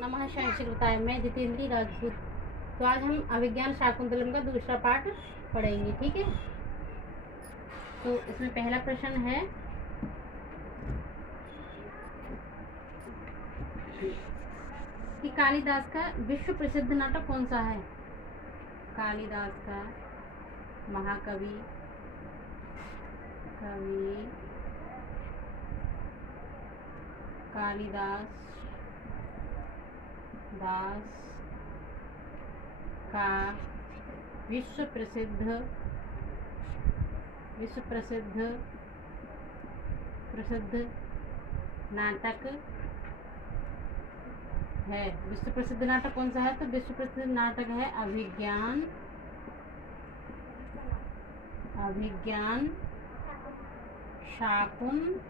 नमः संस्कृताय। मैं जितेंद्री राजपूत। तो आज हम अभिज्ञान शाकुंतलम का दूसरा पार्ट पढ़ेंगे, ठीक है। तो इसमें पहला प्रश्न है कि कालिदास का विश्व प्रसिद्ध नाटक कौन सा है। कालिदास का महाकवि कालिदास का विश्व प्रसिद्ध नाटक है। विश्व प्रसिद्ध नाटक कौन सा है? तो विश्व प्रसिद्ध नाटक है अभिज्ञान शाकुंतलम।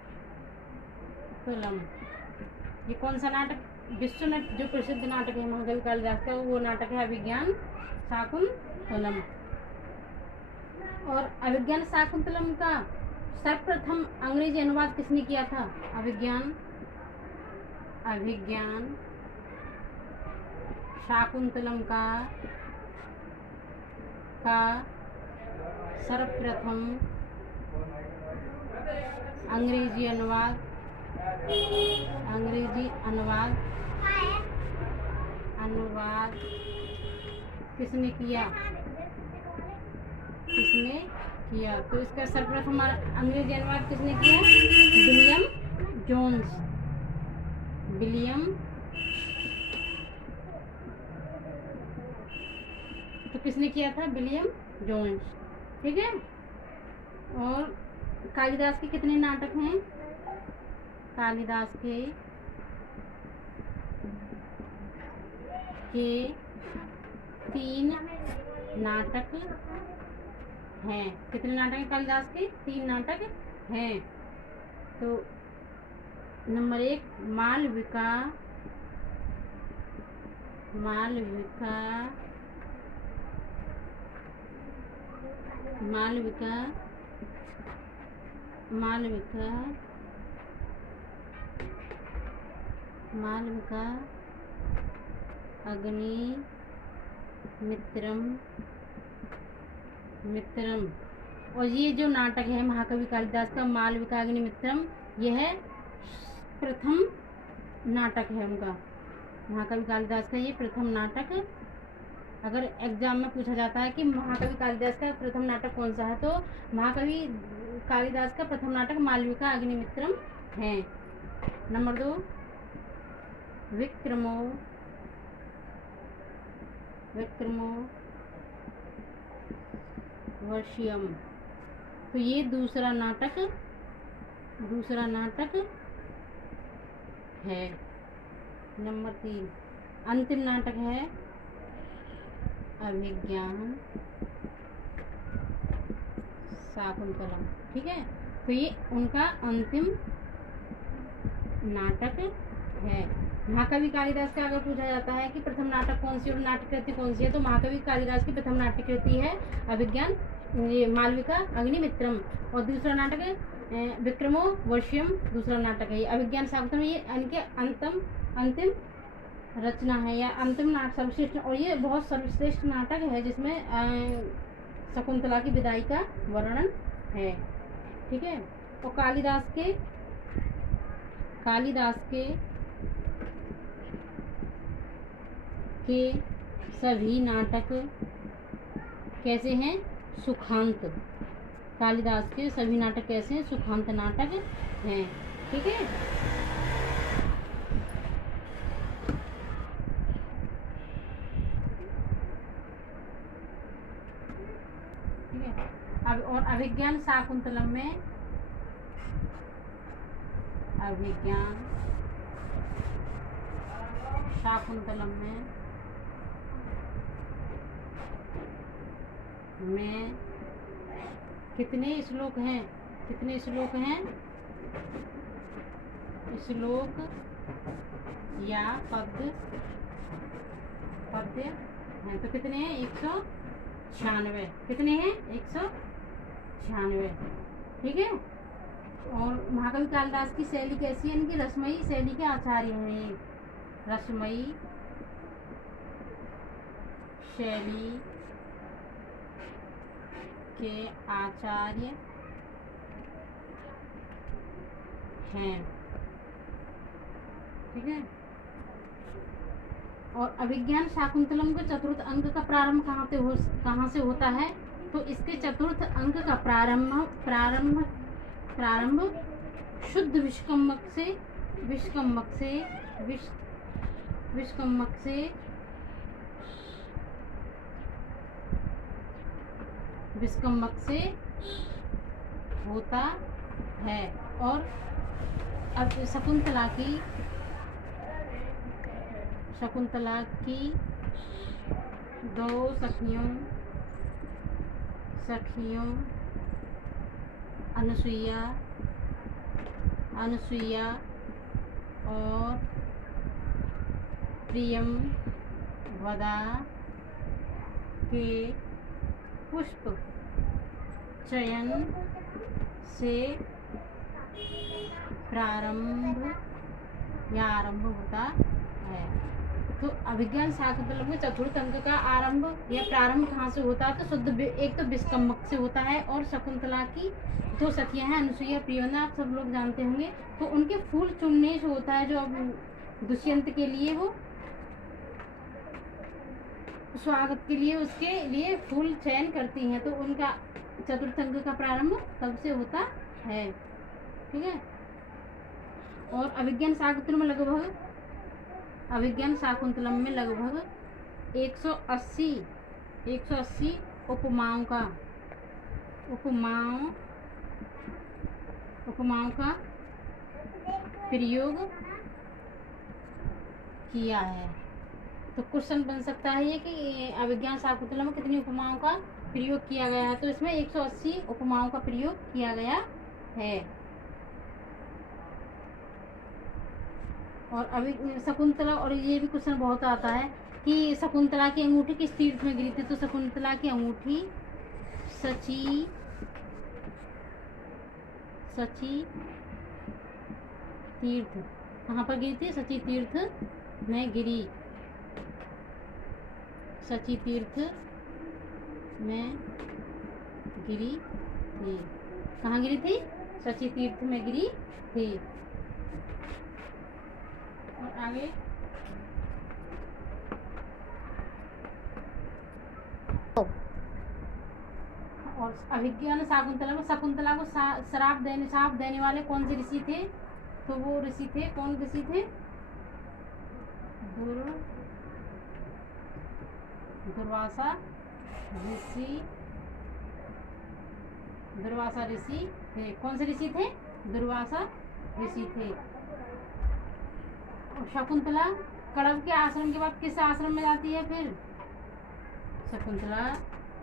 ये कौन सा नाटक? विश्व जो प्रसिद्ध नाटक है महाकवि कालिदास का, वो नाटक है अभिज्ञान शाकुंतलम। और अभिज्ञान शाकुंतलम का सर्वप्रथम अंग्रेजी अनुवाद किसने किया था? अभिज्ञान शाकुंतलम का सर्वप्रथम अंग्रेजी अनुवाद किसने किया? तो इसका सर्वप्रथम अंग्रेजी अनुवाद किसने किया? विलियम तो किसने किया था? विलियम जोन्स, ठीक है। और कालिदास के कितने नाटक हैं? कालिदास के 3 नाटक हैं। कितने नाटक हैं कालिदास के? 3 नाटक हैं। तो नंबर 1 मालविका अग्निमित्रम। और ये जो नाटक है महाकवि कालिदास का मालविका अग्निमित्रम, यह प्रथम नाटक है उनका। महाकवि कालिदास का ये प्रथम नाटक। अगर एग्जाम में पूछा जाता है कि महाकवि कालिदास का प्रथम नाटक कौन सा है, तो महाकवि कालिदास का प्रथम नाटक मालविका अग्निमित्रम है। नंबर 2 विक्रमोर्वशीयम। तो ये दूसरा नाटक है। नंबर 3 अंतिम नाटक है अभिज्ञान शाकुंतलम, ठीक है। तो ये उनका अंतिम नाटक है। महाकवि कालिदास का अगर पूछा जाता है कि प्रथम नाटक कौन सी और नाट्य कृति कौन सी है, तो महाकवि कालिदास की प्रथम नाट्य कृति है अभिज्ञान मालविका अग्निमित्रम। और दूसरा नाटक है विक्रमोर्वशीयम, दूसरा नाटक है अभिज्ञान शाकुंतलम। ये इनके अंतिम रचना है या अंतिम नाटक सर्वश्रेष्ठ। और ये बहुत सर्वश्रेष्ठ नाटक है जिसमें शकुंतला की विदाई का वर्णन है, ठीक है। और कालिदास के सभी नाटक कैसे हैं? सुखांत। कालिदास के सभी नाटक कैसे हैं? सुखांत नाटक हैं, ठीक है। अब और अभिज्ञान शाकुंतलम में कितने श्लोक हैं? श्लोक या पद्य हैं। तो कितने हैं? 196। कितने हैं? 196, ठीक है। और महाकवि कालिदास की शैली कैसी है? इनकी रसमयी शैली के आचार्य हैं। रसमयी शैली के आचार्य हैं। ठीक है। और अभिज्ञान शाकुंतलम के चतुर्थ अंक का प्रारंभ कहाँ से होता है? तो इसके चतुर्थ अंक का प्रारंभ शुद्ध विष्कम्भक से होता है। और अब शकुंतला की दो सखियों अनुसुईया और प्रियंवदा के पुष्प चयन से आरंभ होता है। तो अभिज्ञान शाकुंतलम में चतुर्थ अंक का आरंभ या प्रारंभ कहाँ से होता है? तो शुद्ध एक तो विष्कम्भक से होता है, और शकुंतला की दो सखियां हैं अनुसुईया प्रियंवदा, आप सब लोग जानते होंगे। तो उनके फूल चुनने से होता है, जो अब दुष्यंत के लिए वो स्वागत के लिए उसके लिए फूल चयन करती हैं, तो उनका चतुर्थ अंक का प्रारंभ तब से होता है। ठीक है। और अभिज्ञान शाकुंतलम में लगभग 180 उपमाओं का प्रयोग किया है। तो क्वेश्चन बन सकता है ये कि अभिज्ञान शाकुंतलम में कितनी उपमाओं का प्रयोग किया गया है? तो इसमें 180 उपमाओं का प्रयोग किया गया है। और अभी शकुंतला, और ये भी क्वेश्चन बहुत आता है कि शकुंतला की अंगूठी किस तीर्थ में गिरी थी? तो शकुंतला की अंगूठी सची तीर्थ, कहाँ पर गिरी थी? सची तीर्थ में गिरी थी। कहाँ गिरी थी? सची तीर्थ में गिरी थी। और आगे और अभिज्ञान शाकुंतलम में शकुंतला को श्राप देने वाले कौन से ऋषि थे? तो वो ऋषि थे, कौन ऋषि थे? दुर्वासा ऋषि थे। कौन से ऋषि थे? दुर्वासा ऋषि थे। और शकुंतला कड़व के आश्रम के बाद किस आश्रम में जाती है? फिर शकुंतला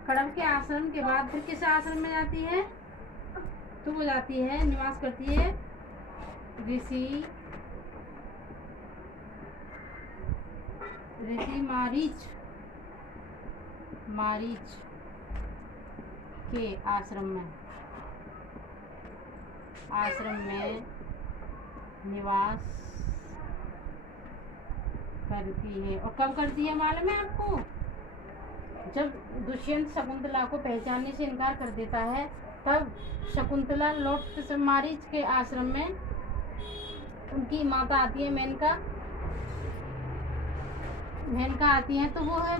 कड़व के आश्रम के बाद फिर किस आश्रम में जाती है? तो वो जाती है, निवास करती है ऋषि मारीच के आश्रम में निवास करती है। और कब करती है मालूम है आपको? जब दुष्यंत शकुंतला को पहचानने से इनकार कर देता है, तब शकुंतला लौट मारीच के आश्रम में उनकी माता आती है, मेनका आती है, तो वो है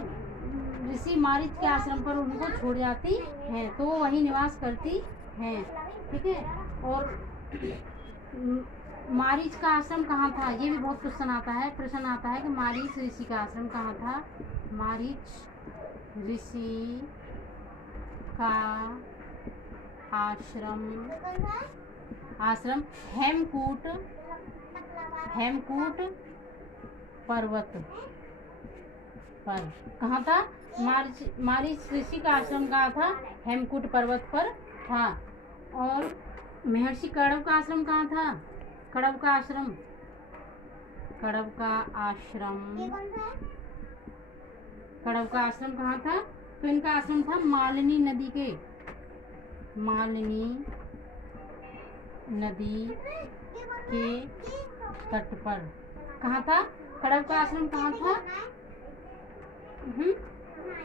ऋषि मारीच के आश्रम पर उनको छोड़ जाती हैं, तो वो वहीं निवास करती हैं। ठीक है। और मारीच का आश्रम कहाँ था? ये भी बहुत प्रश्न आता है कि मारीच ऋषि का आश्रम कहाँ था? मारीच ऋषि का आश्रम हेमकूट पर्वत पर। कहाँ था? मारीच ऋषि का आश्रम कहाँ था? हेमकूट पर्वत पर था। और महर्षि कड़व का आश्रम कहाँ था? कड़व का आश्रम कहाँ था? तो इनका आश्रम था मालिनी नदी के तट पर। कहाँ था? कड़व का आश्रम कहाँ था?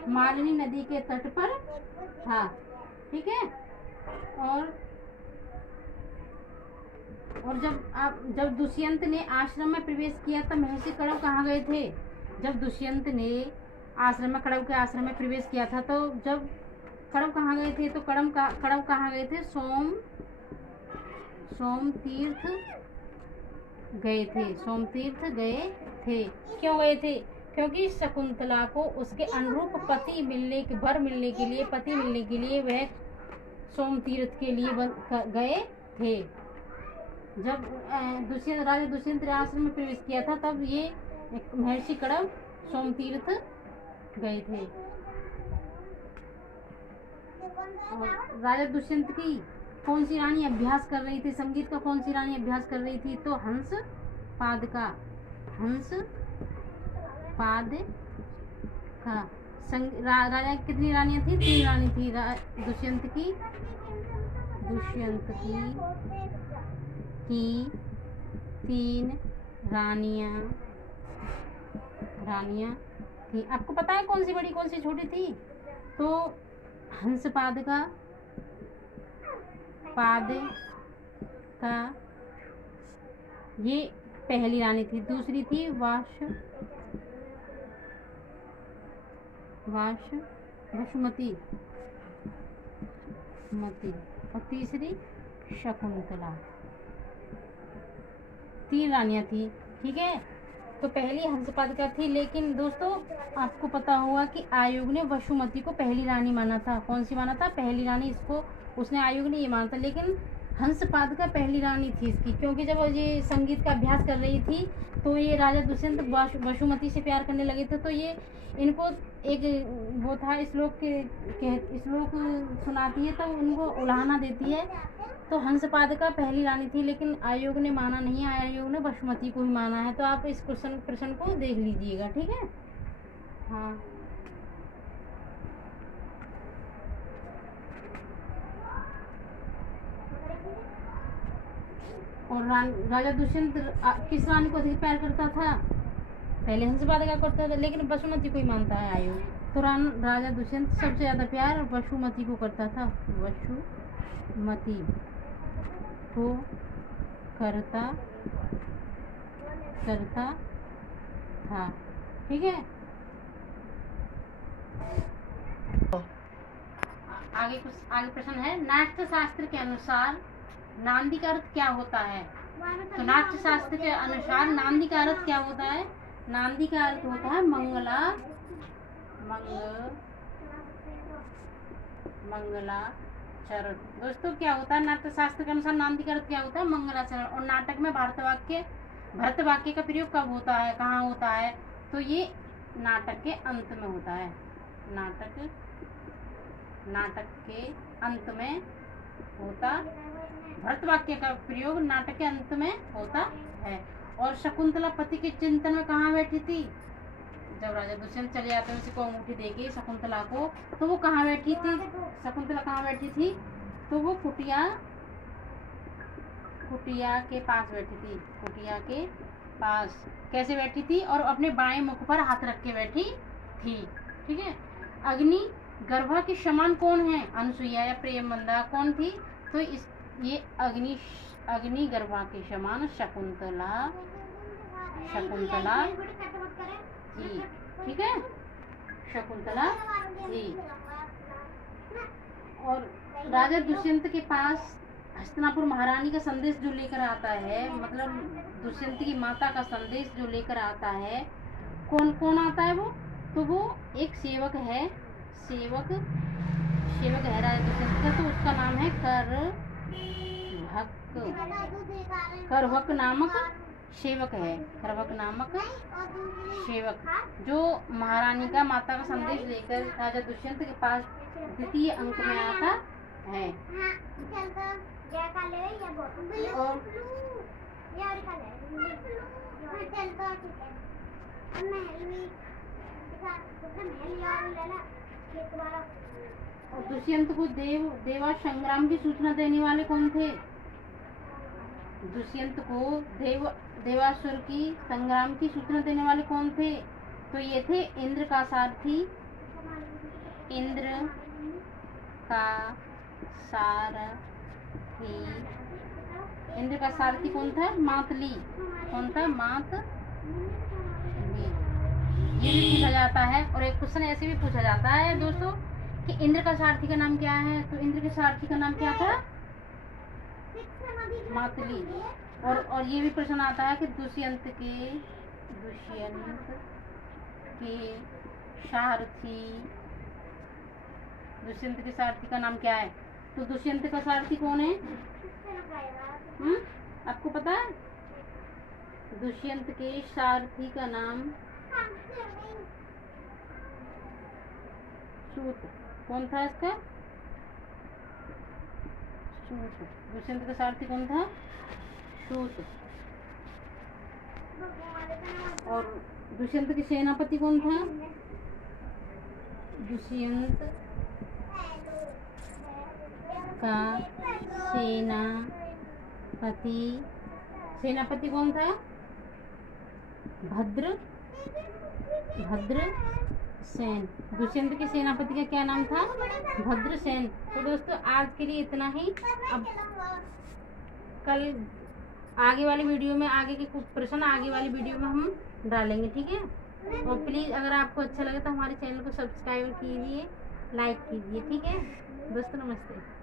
मालिनी नदी के तट पर था, ठीक है। और जब दुष्यंत ने आश्रम में प्रवेश किया तब महर्षि कड़व कहाँ गए थे? जब दुष्यंत ने आश्रम में कड़व के आश्रम में प्रवेश किया था तो जब कड़व कहाँ गए थे? तो कड़व कहाँ गए थे? सोम तीर्थ गए थे। सोम तीर्थ गए थे। क्यों गए थे? क्योंकि शकुंतला को उसके अनुरूप पति मिलने के लिए वह सोम तीर्थ के लिए गए थे। जब राजा दुष्यंत ने आश्रम में प्रवेश किया था तब ये महर्षि कड़व सोम तीर्थ गए थे। और राजा दुष्यंत की कौन सी रानी अभ्यास कर रही थी? संगीत का कौन सी रानी अभ्यास कर रही थी? तो हंस पादका राजा की कितनी रानियां थी? 3 रानी थी। दुष्यंत की 3 रानियां थी। आपको पता है कौन सी बड़ी कौन सी छोटी थी? तो हंस पादका ये पहली रानी थी। दूसरी थी वसुमती और तीसरी शकुंतला। 3 रानियां थी, ठीक है। तो पहली हंसपादिका थी, लेकिन दोस्तों आपको पता होगा कि आयोग ने वसुमती को पहली रानी माना था। कौन सी माना था? पहली रानी। इसको उसने आयोग ने ये माना था, लेकिन हंसपादिका पहली रानी थी इसकी, क्योंकि जब ये संगीत का अभ्यास कर रही थी तो ये राजा दुष्यंत वसुमती से प्यार करने लगे थे। तो ये इनको एक वो था श्लोक सुनाती है तो उनको उलाहना देती है। तो हंसपादिका पहली रानी थी, लेकिन आयोग ने माना नहीं, आयोग ने वसुमती को ही माना है। तो आप इस प्रश्न को देख लीजिएगा, ठीक है। हाँ, और राजा दुष्यंत किस रानी को अधिक प्यार करता था? पहले हंसपादिका करता था, लेकिन वसुमती को ही मानता है आयोग। तो राजा दुष्यंत सबसे ज्यादा प्यार वसुमती को करता था। वसुमती को करता था, ठीक है। आगे प्रश्न है, नाट्य शास्त्र के अनुसार नांदी का अर्थ क्या होता है? तो नाट्य शास्त्र के अनुसार नांदी का अर्थ क्या होता है? नांदी का अर्थ होता है मंगलाचरण। दोस्तों क्या होता है नाट्य शास्त्र के अनुसार नांदी का अर्थ क्या होता है? मंगलाचरण। और नाटक में भरत वाक्य का प्रयोग कब होता है, कहाँ होता है? तो ये नाटक के अंत में होता है। नाटक के अंत में होता, भरत वाक्य का प्रयोग नाटक के अंत में होता है। और शकुंतला पति के चिंतन में कहाँ बैठी थी? जब राजा दुष्यंत चले जाते हैं उसी को अंगूठी देके शकुंतला को, तो वो कहाँ बैठी थी? शकुंतला कहाँ बैठी थी? तो वो कुटिया के पास बैठी थी। कुटिया के पास कैसे बैठी थी? और अपने बाएं मुख पर हाथ रख के बैठी थी, ठीक है। अग्नि गर्भा के समान कौन है? अनुसुईया या प्रेमवंदा कौन थी? तो ये अग्नि गर्भा के समान शकुंतला थी, ठीक है। शकुंतला थी। और राजा दुष्यंत के पास हस्तिनापुर महारानी का संदेश जो लेकर आता है, मतलब दुष्यंत की माता का संदेश जो लेकर आता है, कौन आता है वो? तो वो एक सेवक है राजा दुष्यंत का। तो उसका नाम है करभक नामक सेवक है। करभक नामक सेवक जो महारानी का माता का संदेश लेकर राजा दुष्यंत के पास द्वितीय अंक में आता है। और दुष्यंत को देवा संग्राम की सूचना देने वाले कौन थे? दुष्यंत को देवासुर की संग्राम की सूचना देने वाले कौन थे? तो ये थे इंद्र का सारथी। इंद्र का सारथी। इंद्र का सारथी कौन था? मातली। कौन था? मातली। ये भी पूछा जाता है। और एक क्वेश्चन ऐसे भी पूछा जाता है दोस्तों कि इंद्र का सारथी का नाम क्या है? तो इंद्र के सारथी का नाम क्या था? मातली। और ये भी प्रश्न आता है कि दुष्यंत के सारथी, दुष्यंत के सारथी का नाम क्या है? तो दुष्यंत का सारथी कौन है? आपको पता है? दुष्यंत के सारथी का नाम सूत। कौन था इसका? सूत। दुष्यंत का सारथी कौन था? सूत। और दुष्यंत के सेनापति कौन था? दुष्यंत का सेनापति कौन था? भद्रसेन। दुष्यंत के सेनापति का क्या नाम था? भद्रसेन। तो दोस्तों आज के लिए इतना ही। अब कल आगे वाली वीडियो में आगे के कुछ प्रश्न आगे वाली वीडियो में हम डालेंगे, ठीक है? और प्लीज़ अगर आपको अच्छा लगे तो हमारे चैनल को सब्सक्राइब कीजिए, लाइक कीजिए, ठीक है दोस्तों? नमस्ते।